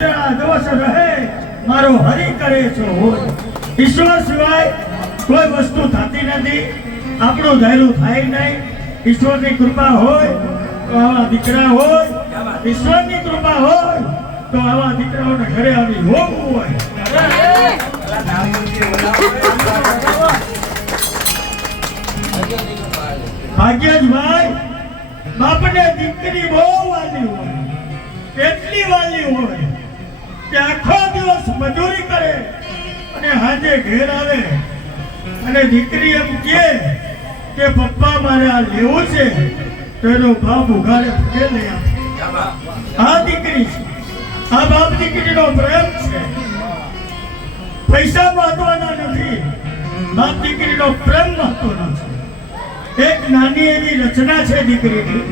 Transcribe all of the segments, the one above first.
દોષ રહે મારો હરિ કરે છો હોય ઈશ્વર સિવાય કોઈ વસ્તુ થતી નથી આપણું ધાર્યું થાય નહીં ઈશ્વરની કૃપા હોય તો આવા દીકરા હોય ઈશ્વરની કૃપા હોય તો આવા દીકરાઓને ઘરે આવી હોવું હોય ભાગ્યજભાઈ બાપને દીકરી બહુ વાલી હોય એટલી વાલી હોય કે આખો દિવસ મજૂરી કરે અને હાજે ઘેર આવે અને દીકરી એમ કે પપ્પા મારે આ લેવું છે તો એનો બાપ ઉઘાડે ફગે લઈ આપે આ દીકરી છે આ બાપ દીકરીનો પ્રેમ છે પૈસા મહત્વના નથી બાપ દીકરીનો પ્રેમ મહત્વનો છે એક નાની એવી રચના છે દીકરીની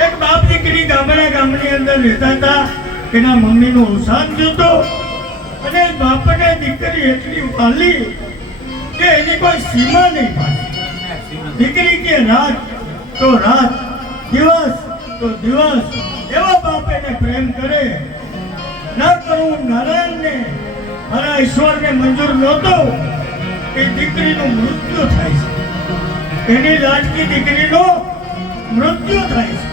એક બાપ દીકરી ગામની અંદર રહેતા હતા એના મમ્મીનું અવસાન થયું અને બાપને દીકરી એટલી વાલી કે એની કોઈ સીમા નહીં દીકરી કે રાત તો રાત દિવસ તો દિવસ એવા બાપ એને પ્રેમ કરે ના કરું નારાયણને મારા ઈશ્વરને મંજૂર નહોતો એ દીકરીનું મૃત્યુ થાય છે એની લાડકી દીકરીનું મૃત્યુ થાય છે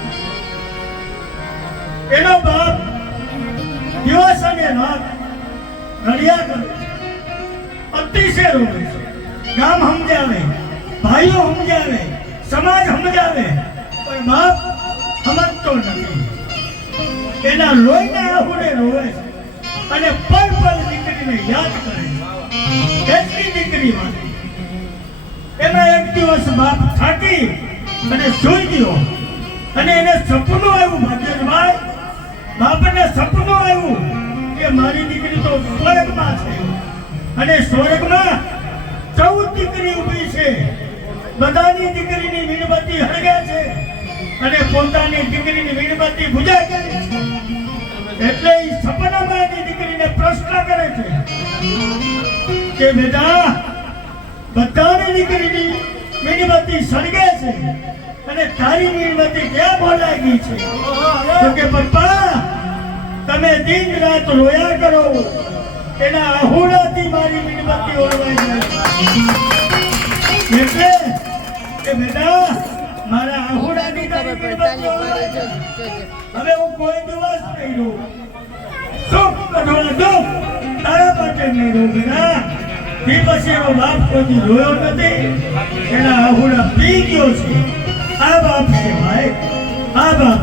એનો બાપ દિવસ અને રાત રડ્યા કરે અતિશય રોવે છે ગામ સમજાવે ભાઈઓ સમજાવે સમાજ સમજાવે પણ બાપ સમજતો નથી એના લોહીના આહુડે રોવે છે અને પળ પળ દીકરીને યાદ કરે છે એટલી દીકરી માટે એમાં એક દિવસ બાપ થાકી અને સૂઈ ગયો અને એને સપનું આવ્યું ભાગ્યજભાઈ બાપને સપનું આવ્યું કે મારી દીકરી તો સ્વર્ગમાં છે અને સ્વર્ગમાં 14 દીકરી ઊભી છે બધાની દીકરીની મીણબત્તી હળગે છે અને પોતાની દીકરીની મીણબત્તી બુઝાઈ ગઈ છે એટલે એ સપનામાં એની દીકરીને પ્રશ્ન કરે છે કે બેટા બધાની દીકરીની મીણબત્તી સળગે છે અને તારી મીણબત્તી ક્યાં બોલાઈ ગઈ છે તો કે પપ્પા તમે દિન રાત રોયા કરો એના આહુડાથી મારી મીણબત્તી ઓળવાઈ જાય એટલે કે બેટા મારા આહુડાની તારી મીણબત્તી ઓળવાઈ જાય હવે હું કોઈ દિવસ નહીં રહું સુખ અથવા દુઃખ તારા માટે નહીં રહું બેટા તે પછી એનો બાપ કોઈ રોયો નથી એના આહુડા પી ગયો છે આ બાપ છે ભાઈ આ બાપ